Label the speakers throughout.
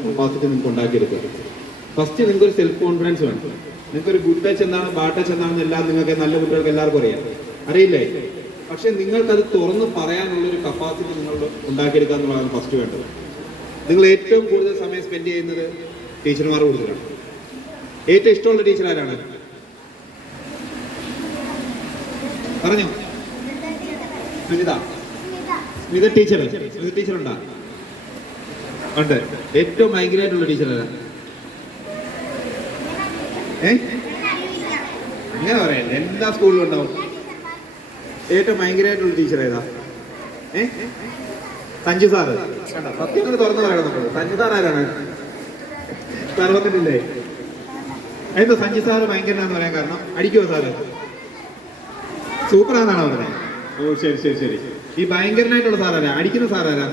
Speaker 1: Capacity നിങ്ങൾക്ക് ഉണ്ടാക്കിയെടുക്കുക. First നിങ്ങൾക്ക് ഒരു സെൽഫ് കോൺഫിഡൻസ് വേണം. നിങ്ങൾക്ക് ഒരു ഗുഡ് ടച്ച് എന്താണ് ബാഡ് ടച്ച് എന്താണെന്ന് എല്ലാം നിങ്ങൾക്ക് നല്ല കുട്ടികൾക്ക് എല്ലാവർക്കും അറിയാം. അറിയില്ലേ? പക്ഷെ നിങ്ങൾക്കത് തുറന്ന് പറയാനുള്ള ഒരു കപ്പാസിറ്റി നിങ്ങൾ ഉണ്ടാക്കിയെടുക്കുക എന്നുള്ളതാണ് ഫസ്റ്റ് വേണ്ടത്. നിങ്ങൾ ഏറ്റവും കൂടുതൽ സമയം സ്പെൻഡ് ചെയ്യുന്നത് ടീച്ചർമാർ കൂടുതലാണ്. ഏറ്റവും ഇഷ്ടമുള്ള ടീച്ചർ ആരാണ്? പറഞ്ഞോ. സ്മിത സ്മിത. ടീച്ചർ. സ്മിത ടീച്ചർ ഉണ്ടാ ഉണ്ട്. ഏറ്റവും ഭയങ്കരമായിട്ടുള്ള ടീച്ചർ ഏ? അങ്ങനെ പറയണ്ട എല്ലാ സ്കൂളിലും ഉണ്ടാവും? ഏറ്റവും ഭയങ്കരമായിട്ടുള്ള ടീച്ചർ ഏതാ? ഏ? സഞ്ജു സാറ് സത്യങ്ങൾ തുറന്നു പറയണം നമ്മൾ സഞ്ജു സാർ ആരാണ്? സാർ വന്നിട്ടില്ലേ? എന്താ സഞ്ജു സാറ് ഭയങ്കരനാന്ന് പറയാൻ കാരണം? അടിക്കുമോ സാറ് സൂപ്പറാന്നാണോ പറഞ്ഞത് ഓ ശരി ശരി ശരി. ഈ ഭയങ്കരനായിട്ടുള്ള സാറാരാ അടിക്കുന്ന സാറാരാ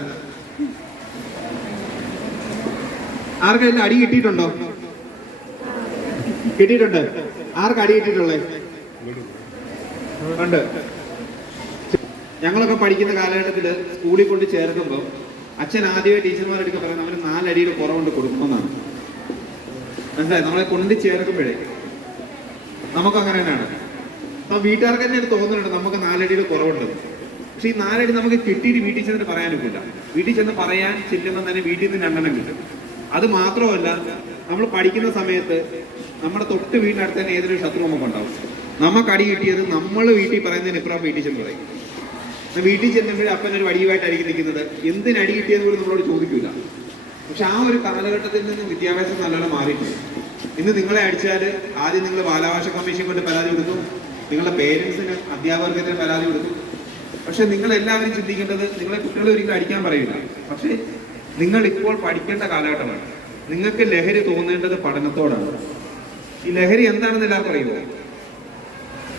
Speaker 1: ആർക്കെല്ലാം അടി കിട്ടിയിട്ടുണ്ടോ? കിട്ടിയിട്ടുണ്ട്. ആർക്ക് അടി കിട്ടിയിട്ടുള്ളേ? ഉണ്ട്. ഞങ്ങളൊക്കെ പഠിക്കുന്ന കാലഘട്ടത്തിൽ സ്കൂളിൽ കൊണ്ട് ചേർക്കുമ്പോൾ അച്ഛൻ ആദ്യമേ ടീച്ചർമാരെടുക്കെ പറയുന്നത് അവന് നാലടിയുടെ കുറവുണ്ട് കൊടുക്കുമെന്നാണ്. മനസ്സിലായി? നമ്മളെ കൊണ്ട് ചേർക്കുമ്പോഴേ. നമുക്ക് അങ്ങനെ തന്നെയാണ്. അപ്പൊ വീട്ടുകാർക്ക് തന്നെ ഒരു തോന്നുന്നുണ്ട് നമുക്ക് നാലടിയുടെ കുറവുണ്ട്. പക്ഷെ ഈ നാലടി നമുക്ക് കിട്ടിയിട്ട് വീട്ടിൽ ചെന്നിട്ട് പറയാനൊക്കില്ല. വീട്ടിൽ ചെന്ന് പറയാൻ ചെല്ലുമ്പോൾ തന്നെ വീട്ടിൽ നിന്ന് രണ്ടെണ്ണം കിട്ടും. അത് മാത്രമല്ല നമ്മൾ പഠിക്കുന്ന സമയത്ത് നമ്മുടെ തൊട്ട് വീടിനടുത്ത് തന്നെ ഏതൊരു ശത്രു നമുക്ക് ഉണ്ടാവും. നമുക്ക് അടി കിട്ടിയത് നമ്മൾ വീട്ടിൽ പറയുന്നതിന് ഇപ്പുറം വീട്ടിൽ ചെന്ന് പറയും. വീട്ടിൽ ചെല്ലുമ്പോൾ അപ്പൻ ഒരു വടിയുമായിട്ടായിരിക്കും നിൽക്കുന്നത്. എന്തിന് അടി കിട്ടിയത് പോലും നമ്മളോട് ചോദിക്കില്ല പക്ഷെ ആ ഒരു കാലഘട്ടത്തിൽ നിന്ന് വിദ്യാഭ്യാസം നല്ലോണം മാറിയിട്ടുണ്ട്. ഇന്ന് നിങ്ങളെ അടിച്ചാൽ ആദ്യം നിങ്ങൾ ബാലാവകാശ കമ്മീഷൻ കൊണ്ട് പരാതി കൊടുക്കും. നിങ്ങളുടെ പേരൻസിന് അധ്യാപകർക്കെതിരെ പരാതി കൊടുക്കും. പക്ഷെ നിങ്ങൾ എല്ലാവരും ചിന്തിക്കേണ്ടത് നിങ്ങളെ കുട്ടികളെ ഒരിക്കലും അടിക്കാൻ പറയില്ല. പക്ഷേ നിങ്ങൾ ഇപ്പോൾ പഠിക്കേണ്ട കാലഘട്ടമാണ്. നിങ്ങൾക്ക് ലഹരി തോന്നേണ്ടത് പഠനത്തോടാണ്. ഈ ലഹരി എന്താണെന്ന് എല്ലാവർക്കും അറിയുമോ?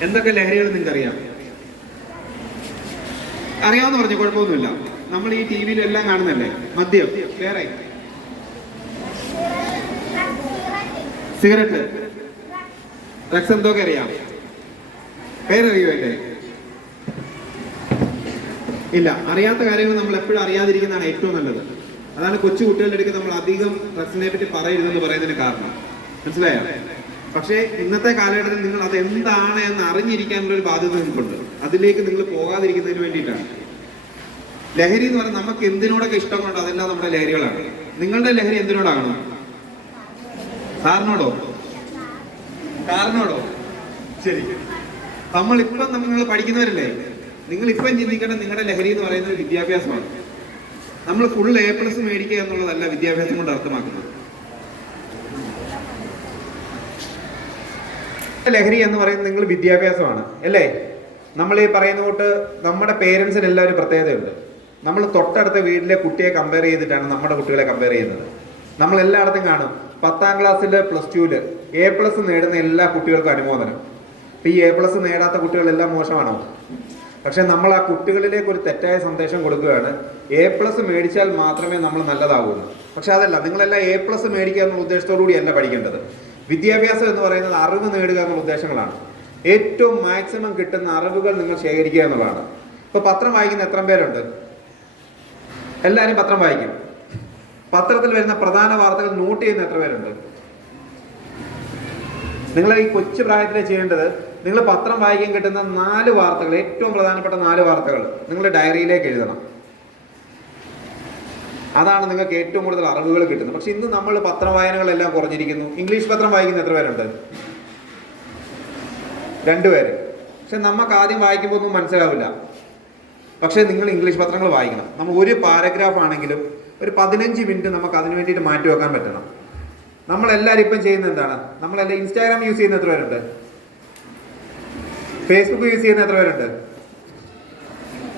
Speaker 1: എന്തൊക്കെ ലഹരികൾ നിങ്ങൾക്ക് അറിയാം അറിയാമെന്ന് പറഞ്ഞു കുഴപ്പമൊന്നുമില്ല. നമ്മൾ ഈ ടി വിയിലെല്ലാം കാണുന്നല്ലേ മദ്യം വേറെ. സിഗരറ്റ്. ഡ്രഗ്സ് എന്തൊക്കെ അറിയാം? പേരറിയോ അല്ലേ ഇല്ല. അറിയാത്ത കാര്യങ്ങൾ നമ്മൾ എപ്പോഴും അറിയാതിരിക്കുന്നതാണ് ഏറ്റവും നല്ലത്. അതാണ് കൊച്ചു കുട്ടികളുടെ അടുക്ക് നമ്മൾ അധികം ഡ്രസ്സിനെ പറ്റി പറയരുതെന്ന് പറയുന്നതിന് കാരണം. മനസ്സിലായോ? പക്ഷേ ഇന്നത്തെ കാലഘട്ടത്തിൽ നിങ്ങൾ അത് എന്താണ് എന്ന് അറിഞ്ഞിരിക്കാനുള്ള ഒരു ബാധ്യത നിങ്ങൾക്കുണ്ട്. അതിലേക്ക് നിങ്ങൾ പോകാതിരിക്കുന്നതിന് വേണ്ടിയിട്ടാണ്. ലഹരി എന്ന് പറഞ്ഞാൽ നമുക്ക് എന്തിനോടൊക്കെ ഇഷ്ടമുണ്ടോ അതെല്ലാം നമ്മുടെ ലഹരികളാണ്. നിങ്ങളുടെ ലഹരി എന്തിനോടാകണം സാറിനോടോ? കാറിനോടോ ശരി. നമ്മളിപ്പം നമ്മൾ പഠിക്കുന്നവരല്ലേ? നിങ്ങൾ ഇപ്പം ചിന്തിക്കേണ്ട നിങ്ങളുടെ ലഹരി എന്ന് പറയുന്നത് വിദ്യാഭ്യാസമാണ്. നമ്മൾ ഫുൾ എ പ്ലസ് മേടിക്കുക എന്നുള്ളതല്ല വിദ്യാഭ്യാസം കൊണ്ട് അർത്ഥമാക്കുന്നത്. ലഹരി എന്ന് പറയുന്നത് നിങ്ങൾ വിദ്യാഭ്യാസമാണ് അല്ലേ? നമ്മൾ ഈ പറയുന്ന തൊട്ട് നമ്മുടെ പേരൻസിന് ഒരു പ്രത്യേകതയുണ്ട്. നമ്മൾ തൊട്ടടുത്ത വീട്ടിലെ കുട്ടിയെ കമ്പയർ ചെയ്തിട്ടാണ് നമ്മുടെ കുട്ടികളെ കമ്പയർ ചെയ്യുന്നത്. നമ്മൾ എല്ലായിടത്തും കാണും പത്താം ക്ലാസ്സിലെ പ്ലസ് ടുവിൽ എ പ്ലസ് നേടുന്ന എല്ലാ കുട്ടികൾക്കും അനുമോദനം. ഈ എ പ്ലസ് നേടാത്ത കുട്ടികളെല്ലാം മോശമാണോ? പക്ഷെ നമ്മൾ ആ കുട്ടികളിലേക്ക് ഒരു തെറ്റായ സന്ദേശം കൊടുക്കുകയാണ് എ പ്ലസ് മേടിച്ചാൽ മാത്രമേ നമ്മൾ നല്ലതാവുള്ളൂ പക്ഷെ അതല്ല നിങ്ങളെല്ലാം എ പ്ലസ് മേടിക്കുക എന്നുള്ള ഉദ്ദേശത്തോടു കൂടിയല്ല പഠിക്കേണ്ടത്. വിദ്യാഭ്യാസം എന്ന് പറയുന്നത് അറിവ് നേടുക എന്നുള്ള ഉദ്ദേശങ്ങളാണ്. ഏറ്റവും മാക്സിമം കിട്ടുന്ന അറിവുകൾ നിങ്ങൾ ശേഖരിക്കുക എന്നുള്ളതാണ്. ഇപ്പൊ പത്രം വായിക്കുന്ന എത്ര പേരുണ്ട്? എല്ലാവരും പത്രം വായിക്കും. പത്രത്തിൽ വരുന്ന പ്രധാന വാർത്തകൾ നോട്ട് ചെയ്യുന്ന എത്ര പേരുണ്ട്? നിങ്ങൾ ഈ കൊച്ചു പ്രായത്തിൽ ചെയ്യേണ്ടത് നിങ്ങൾ പത്രം വായിക്കാൻ കിട്ടുന്ന നാല് വാർത്തകൾ ഏറ്റവും പ്രധാനപ്പെട്ട നാല് വാർത്തകൾ നിങ്ങൾ ഡയറിയിലേക്ക് എഴുതണം. അതാണ് നിങ്ങൾക്ക് ഏറ്റവും കൂടുതൽ അറിവുകൾ കിട്ടുന്നത്. പക്ഷെ ഇന്ന് നമ്മൾ പത്രം വായനകളെല്ലാം കുറഞ്ഞിരിക്കുന്നു. ഇംഗ്ലീഷ് പത്രം വായിക്കുന്ന എത്ര പേരുണ്ട്? രണ്ടുപേര് പക്ഷെ നമുക്ക് ആദ്യം വായിക്കുമ്പോൾ ഒന്നും മനസ്സിലാവില്ല. പക്ഷേ നിങ്ങൾ ഇംഗ്ലീഷ് പത്രങ്ങൾ വായിക്കണം. നമ്മൾ ഒരു പാരഗ്രാഫ് ആണെങ്കിലും ഒരു പതിനഞ്ച് മിനിറ്റ് നമുക്ക് അതിന് വേണ്ടിയിട്ട് മാറ്റി വെക്കാൻ പറ്റണം. നമ്മളെല്ലാവരും ഇപ്പം ചെയ്യുന്ന എന്താണ്? നമ്മളെല്ലാം ഇൻസ്റ്റാഗ്രാം യൂസ് ചെയ്യുന്ന എത്ര പേരുണ്ട്? ഫേസ്ബുക്ക് യൂസ് ചെയ്യുന്ന എത്ര പേരുണ്ട്?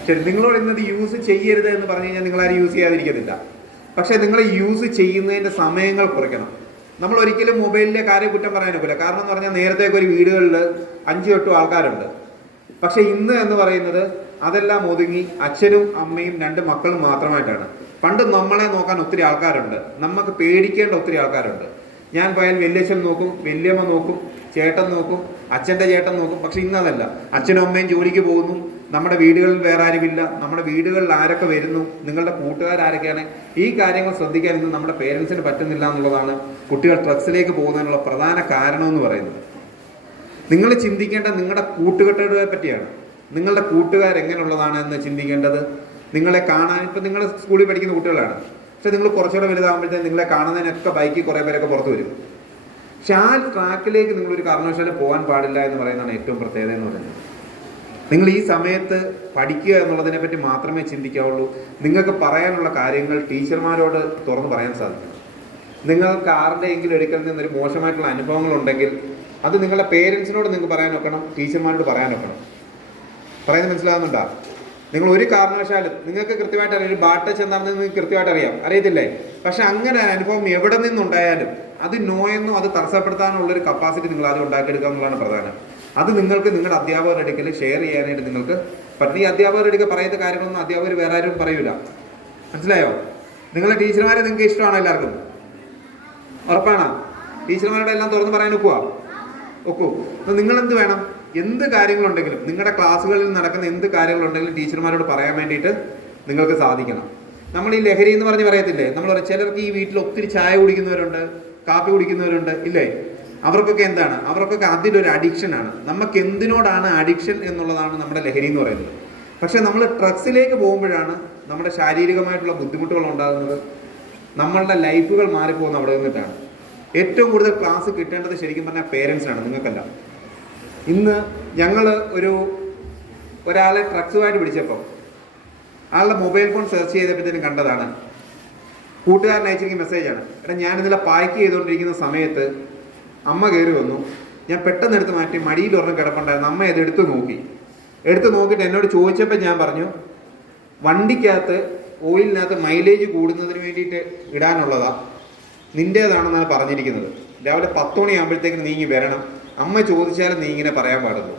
Speaker 1: ശരി നിങ്ങളോട് ഇന്നത് യൂസ് ചെയ്യരുത് എന്ന് പറഞ്ഞു കഴിഞ്ഞാൽ നിങ്ങൾ ആരും യൂസ് ചെയ്യാതിരിക്കത്തില്ല. പക്ഷേ നിങ്ങൾ യൂസ് ചെയ്യുന്നതിന്റെ സമയങ്ങൾ കുറയ്ക്കണം. നമ്മൾ ഒരിക്കലും മൊബൈലിലെ കാര്യം കുറ്റം പറയാനൊക്കില്ല കാരണം എന്ന് പറഞ്ഞാൽ നേരത്തെ ഒരു വീടുകളിൽ അഞ്ചു എട്ടും ആൾക്കാരുണ്ട്. പക്ഷെ ഇന്ന് എന്ന് പറയുന്നത് അതെല്ലാം ഒതുങ്ങി അച്ഛനും അമ്മയും രണ്ട് മക്കളും മാത്രമായിട്ടാണ്. പണ്ട് നമ്മളെ നോക്കാൻ ഒത്തിരി ആൾക്കാരുണ്ട്. നമുക്ക് പേടിക്കേണ്ട ഒത്തിരി ആൾക്കാരുണ്ട്. ഞാൻ പോയാൽ വല്യച്ഛൻ നോക്കും വല്യമ്മ നോക്കും ചേട്ടൻ നോക്കും അച്ഛന്റെ ചേട്ടൻ നോക്കും. പക്ഷെ ഇന്നതല്ല അച്ഛനും അമ്മയും ജോലിക്ക് പോകുന്നു.
Speaker 2: നമ്മുടെ വീടുകളിൽ വേറെ ആരുമില്ല. നമ്മുടെ വീടുകളിൽ ആരൊക്കെ വരുന്നു? നിങ്ങളുടെ കൂട്ടുകാർ ആരൊക്കെയാണ്? ഈ കാര്യങ്ങൾ ശ്രദ്ധിക്കാൻ ഇന്ന് നമ്മുടെ പേരൻസിന് പറ്റുന്നില്ല എന്നുള്ളതാണ് കുട്ടികൾ ഡ്രഗ്സിലേക്ക് പോകുന്നതിനുള്ള പ്രധാന കാരണം എന്ന് പറയുന്നത്. നിങ്ങൾ ചിന്തിക്കേണ്ട നിങ്ങളുടെ കൂട്ടുകെട്ടുകളെ പറ്റിയാണ്. നിങ്ങളുടെ കൂട്ടുകാർ എങ്ങനെയുള്ളതാണ് എന്ന് ചിന്തിക്കേണ്ടത്? നിങ്ങളെ കാണാൻ ഇപ്പം നിങ്ങൾ സ്കൂളിൽ പഠിക്കുന്ന കുട്ടികളാണ്. പക്ഷെ നിങ്ങൾ കുറച്ചുകൂടെ വലുതാകുമ്പോഴത്തേക്ക് നിങ്ങളെ കാണുന്നതിനൊക്കെ ബൈക്കിൽ കുറേ പേരൊക്കെ പുറത്ത് വരും. പക്ഷെ ആ ട്രാക്കിലേക്ക് നിങ്ങളൊരു കാരണവശാലും പോകാൻ പാടില്ല എന്ന് പറയുന്നതാണ് ഏറ്റവും പ്രത്യേകത എന്ന് പറയുന്നത്. നിങ്ങൾ ഈ സമയത്ത് പഠിക്കുക എന്നുള്ളതിനെ പറ്റി മാത്രമേ ചിന്തിക്കാവുള്ളൂ. നിങ്ങൾക്ക് പറയാനുള്ള കാര്യങ്ങൾ ടീച്ചർമാരോട് തുറന്ന് പറയാൻ സാധിക്കും. നിങ്ങൾക്ക് ആരുടെയെങ്കിലും ഒരിക്കൽ നിന്നൊരു മോശമായിട്ടുള്ള അനുഭവങ്ങൾ ഉണ്ടെങ്കിൽ അത് നിങ്ങളുടെ പേരൻസിനോട് നിങ്ങൾക്ക് പറയാൻ വെക്കണം ടീച്ചർമാരോട് പറയാൻ വെക്കണം പറയുന്നത് മനസ്സിലാകുന്നുണ്ടോ? നിങ്ങൾ ഒരു കാരണവശാലും നിങ്ങൾക്ക് കൃത്യമായിട്ട് അറിയാം ഒരു ബാട്ട് ചെന്നാണെന്ന് നിങ്ങൾക്ക് കൃത്യമായിട്ട് അറിയാം. അറിയത്തില്ലേ? പക്ഷെ അങ്ങനെ അനുഭവം എവിടെ നിന്നുണ്ടായാലും അത് നോയെന്നോ അത് തടസ്സപ്പെടുത്താനുള്ള ഒരു കപ്പാസിറ്റി നിങ്ങൾ ആദ്യം ഉണ്ടാക്കിയെടുക്കുക എന്നുള്ളതാണ് പ്രധാനം. അത് നിങ്ങൾക്ക് നിങ്ങളുടെ അധ്യാപകരുടെ അടുക്കൽ ഷെയർ ചെയ്യാനായിട്ട് നിങ്ങൾക്ക് പറ്റും. ഈ അധ്യാപകരുടെ അടുക്കൽ പറയുന്ന കാര്യങ്ങളൊന്നും അധ്യാപകർ വേറെ ആരും പറയൂല. മനസ്സിലായോ? നിങ്ങളെ ടീച്ചർമാരെ നിങ്ങൾക്ക് ഇഷ്ടമാണോ എല്ലാവർക്കും? ഉറപ്പാണോ? ടീച്ചർമാരുടെ എല്ലാം തുറന്ന് പറയാൻ ഒക്കുവാ? ഒക്കൂ. അപ്പോൾ നിങ്ങൾ എന്ത് വേണം? എന്ത് കാര്യങ്ങളുണ്ടെങ്കിലും നിങ്ങളുടെ ക്ലാസ്സുകളിൽ നടക്കുന്ന എന്ത് കാര്യങ്ങളുണ്ടെങ്കിലും ടീച്ചർമാരോട് പറയാൻ വേണ്ടിയിട്ട് നിങ്ങൾക്ക് സാധിക്കണം. നമ്മൾ ഈ ലഹരി എന്ന് പറഞ്ഞ് പറയത്തില്ലേ? നമ്മൾ ചിലർക്ക് ഈ വീട്ടിൽ ഒത്തിരി ചായ കുടിക്കുന്നവരുണ്ട് കാപ്പി കുടിക്കുന്നവരുണ്ട് ഇല്ലേ? അവർക്കൊക്കെ എന്താണ്? അവർക്കൊക്കെ അതിലൊരു അഡിക്ഷനാണ് നമുക്ക് എന്തിനോടാണ് അഡിക്ഷൻ എന്നുള്ളതാണ് നമ്മുടെ ലഹരി എന്ന് പറയുന്നത്. പക്ഷേ നമ്മൾ ഡ്രഗ്സിലേക്ക് പോകുമ്പോഴാണ് നമ്മുടെ ശാരീരികമായിട്ടുള്ള ബുദ്ധിമുട്ടുകൾ ഉണ്ടാകുന്നത്. നമ്മളുടെ ലൈഫുകൾ മാറിപ്പോകുന്ന അവിടെ നിന്നിട്ടാണ്. ഏറ്റവും കൂടുതൽ ക്ലാസ് കിട്ടേണ്ടത് ശരിക്കും പറഞ്ഞാൽ പേരൻസിനാണ് നിങ്ങൾക്കല്ല. ഇന്ന് ഞങ്ങൾ ഒരു ഒരാളെ ഡ്രഗ്സുമായിട്ട് പിടിച്ചപ്പോൾ ആളുടെ മൊബൈൽ ഫോൺ സെർച്ച് ചെയ്തപ്പോഴത്തേനും കണ്ടതാണ്. കൂട്ടുകാരൻ അയച്ചിരിക്കുന്ന മെസ്സേജാണ് എടാ ഞാൻ ഇന്നലെ പായ്ക്ക് ചെയ്തുകൊണ്ടിരിക്കുന്ന സമയത്ത് അമ്മ കയറി വന്നു. ഞാൻ പെട്ടെന്ന് എടുത്ത് മാറ്റി മടിയിൽ ഒരെണ്ണം കിടപ്പുണ്ടായിരുന്നു. അമ്മ ഇത് എടുത്ത് നോക്കി. എടുത്ത് നോക്കിയിട്ട് എന്നോട് ചോദിച്ചപ്പോൾ ഞാൻ പറഞ്ഞു വണ്ടിക്കകത്ത് ഓയിലിനകത്ത് മൈലേജ് കൂടുന്നതിന് വേണ്ടിയിട്ട് ഇടാനുള്ളതാ. നിന്റേതാണെന്നാണ് പറഞ്ഞിരിക്കുന്നത്. രാവിലെ പത്ത് മണിയാകുമ്പോഴത്തേക്കും നീ വരണം. അമ്മ ചോദിച്ചാലും നീ ഇങ്ങനെ പറയാൻ പാടുള്ളൂ.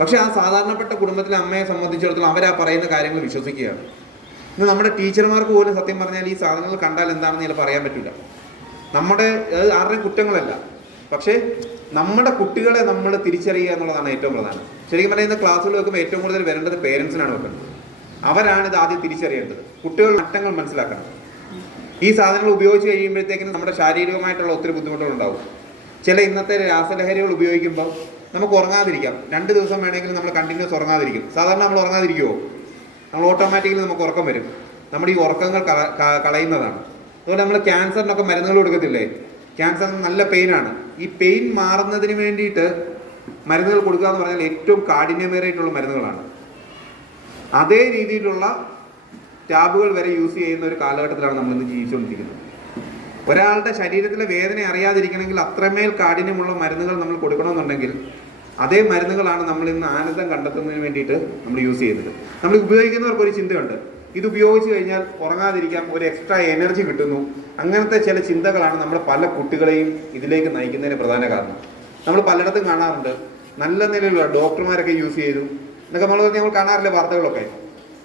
Speaker 2: പക്ഷെ ആ സാധാരണപ്പെട്ട കുടുംബത്തിലെ അമ്മയെ സംബന്ധിച്ചിടത്തോളം അവരാ പറയുന്ന കാര്യങ്ങൾ വിശ്വസിക്കുകയാണ്. ഇന്ന് നമ്മുടെ ടീച്ചർമാർക്ക് പോലും സത്യം പറഞ്ഞാൽ ഈ സാധനങ്ങൾ കണ്ടാൽ എന്താണെന്ന് ചിലപ്പോൾ പറയാൻ പറ്റില്ല. നമ്മുടെ അത് ആരുടെയും കുറ്റങ്ങളല്ല. പക്ഷേ നമ്മുടെ കുട്ടികളെ നമ്മൾ തിരിച്ചറിയുക എന്നുള്ളതാണ് ഏറ്റവും പ്രധാനം. ശരിക്കും പറഞ്ഞാൽ ഇന്ന് ക്ലാസ്സുകൾ വെക്കുമ്പോൾ ഏറ്റവും കൂടുതൽ വരേണ്ടത് പേരൻസിനാണ് വെക്കേണ്ടത്. അവരാണ് ഇത് ആദ്യം തിരിച്ചറിയേണ്ടത്. കുട്ടികൾ നഷ്ടങ്ങൾ മനസ്സിലാക്കണം. ഈ സാധനങ്ങൾ ഉപയോഗിച്ച് കഴിയുമ്പോഴത്തേക്കിനും നമ്മുടെ ശാരീരികമായിട്ടുള്ള ഒത്തിരി ബുദ്ധിമുട്ടുകൾ ഉണ്ടാവും. ചില ഇന്നത്തെ രാസലഹരികൾ ഉപയോഗിക്കുമ്പോൾ നമുക്ക് ഉറങ്ങാതിരിക്കാം. രണ്ട് ദിവസം വേണമെങ്കിലും നമ്മൾ കണ്ടിന്യൂസ് ഉറങ്ങാതിരിക്കും. സാധാരണ നമ്മൾ ഉറങ്ങാതിരിക്കുമോ നമ്മൾ ഓട്ടോമാറ്റിക്കലി നമുക്ക് ഉറക്കം വരും. നമ്മുടെ ഈ ഉറക്കങ്ങൾ കള- കളയുന്നതാണ്. അതുപോലെ നമ്മൾ ക്യാൻസറിനൊക്കെ മരുന്നുകൾ കൊടുക്കത്തില്ലേ? ക്യാൻസർ നല്ല പെയിനാണ് ഈ പെയിൻ മാറുന്നതിന് വേണ്ടിയിട്ട് മരുന്നുകൾ കൊടുക്കുക എന്ന് പറഞ്ഞാൽ ഏറ്റവും കാഠിന്യമേറിയിട്ടുള്ള മരുന്നുകളാണ്. അതേ രീതിയിലുള്ള ടാബുകൾ വരെ യൂസ് ചെയ്യുന്ന ഒരു കാലഘട്ടത്തിലാണ് നമ്മൾ ഇന്ന് ജീവിച്ചുകൊണ്ടിരിക്കുന്നത്. ഒരാളുടെ ശരീരത്തിലെ വേദന അറിയാതിരിക്കണമെങ്കിൽ അത്രമേൽ കാഠിന്യമുള്ള മരുന്നുകൾ നമ്മൾ കൊടുക്കണമെന്നുണ്ടെങ്കിൽ അതേ മരുന്നുകളാണ് നമ്മൾ ഇന്ന് ആനന്ദം കണ്ടെത്തുന്നതിന് വേണ്ടിയിട്ട് നമ്മൾ യൂസ് ചെയ്യുന്നത്. നമ്മൾ ഉപയോഗിക്കുന്നവർക്ക് ഒരു ചിന്തയുണ്ട്. ഇത് ഉപയോഗിച്ച് കഴിഞ്ഞാൽ ഉറങ്ങാതിരിക്കാൻ ഒരു എക്സ്ട്രാ എനർജി കിട്ടുന്നു. അങ്ങനത്തെ ചില ചിന്തകളാണ് നമ്മൾ പല കുട്ടികളെയും ഇതിലേക്ക് നയിക്കുന്നതിന് പ്രധാന കാരണം. നമ്മൾ പലയിടത്തും കാണാറുണ്ട്. നല്ല നിലയിലുള്ള ഡോക്ടർമാരൊക്കെ യൂസ് ചെയ്തു. എന്നൊക്കെ നമ്മൾ നമ്മൾ കാണാറില്ല വാർത്തകളൊക്കെ?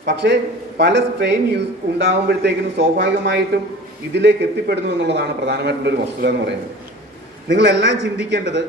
Speaker 2: പക്ഷേ പല സ്ട്രെയിൻ യൂസ് ഉണ്ടാകുമ്പോഴത്തേക്കും സ്വാഭാവികമായിട്ടും ഇതിലേക്ക് എത്തിപ്പെടുന്നു എന്നുള്ളതാണ് പ്രധാനമായിട്ടുള്ള ഒരു വസ്തുത എന്ന് പറയുന്നത്. നിങ്ങളെല്ലാം ചിന്തിക്കേണ്ടത്